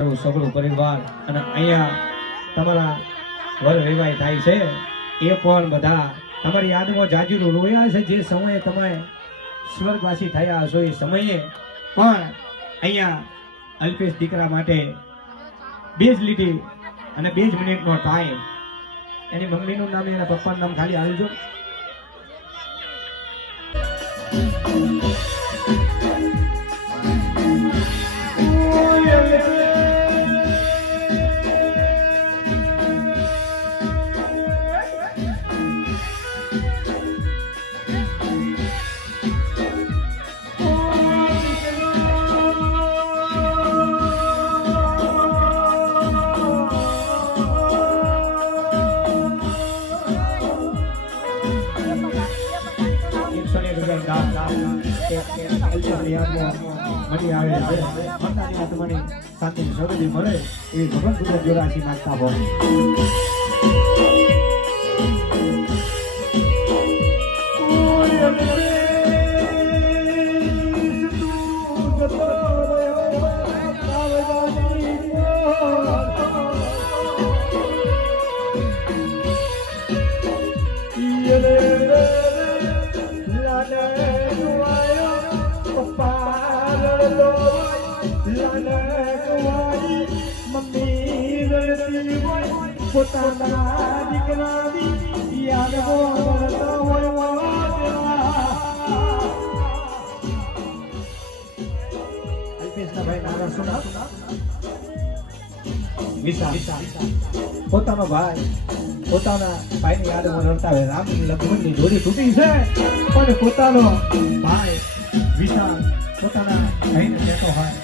સગળું પરિવાર અને અહીંયા તમારા વર વેવાય થાય છે એ પણ બધા તમારી યાદમાં જાજરૂ રોયા છે. જે સમયે તમે સ્વર્ગવાસી થયા હશો એ સમયે પણ અહીંયા અલ્પેશ દીકરા માટે 2 જ લીટી અને 2 જ મિનિટનો ટાઈમ. એની મમ્મીનું નામ એના પપ્પાનું નામ ખાલી આવજો. મળી આવે છે માતાજીના તમને શાંતિની સૌરભી મળે એ ભગવાન કુદરત જોડે આશીર્વાદ માંગતા હોય. પોતાના દીકરાની યાદ કરતા હોય અલ્પેશના ભાઈ નાના સુના વિશાલ પોતાનો ભાઈ પોતાના ભાઈની યાદમાં રડતા હોય. રામ લક્ષ્મણની જોડી તૂટી છે પણ પોતાનો ભાઈ વિશાલ પોતાના ભાઈને કહેતો હોય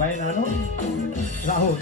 ભાઈ નાનો રાહુલ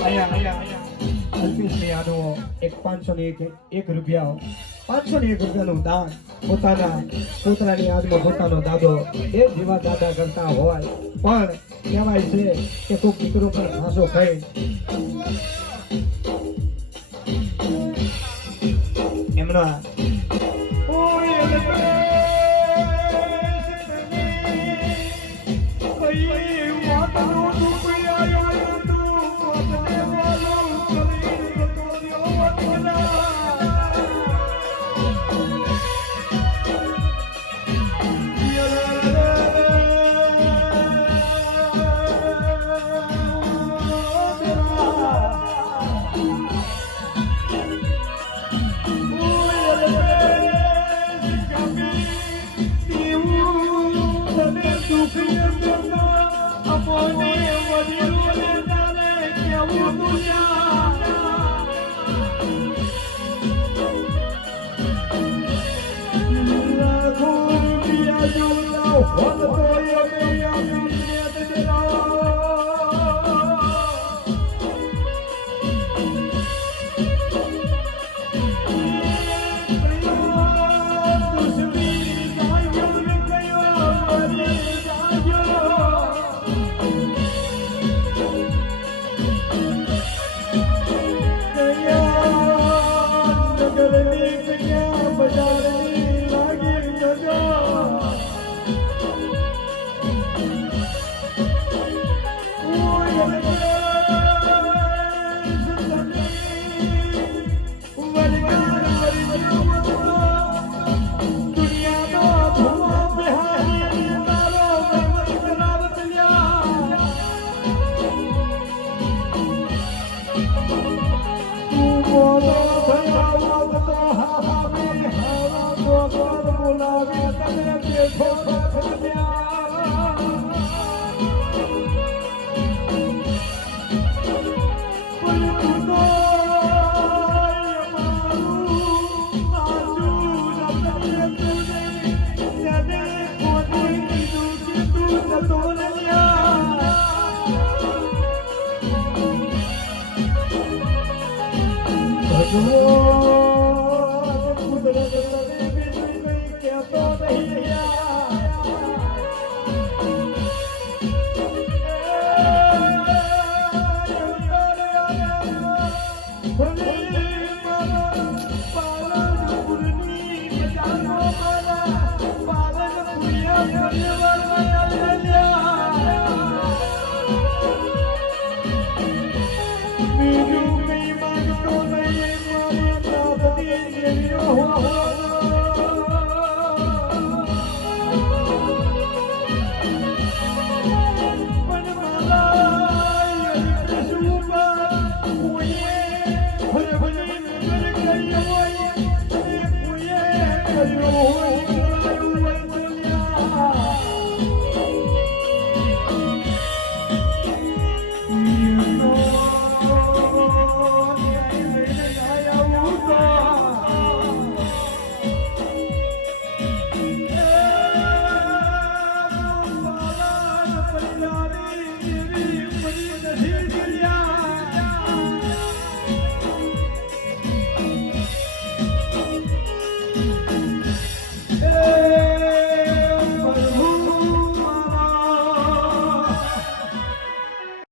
અહીંયા અલ્પેશની યાદવો એક 501 રૂપિયા 501 રૂપિયાનું દાન પોતાના પુત્રની યાદમાં પોતાનો દાદો એ જીવા દાદા કરતા હોય પણ કહેવાય છે કે તું દીકરો પર ફાંસો ખાઈ એમના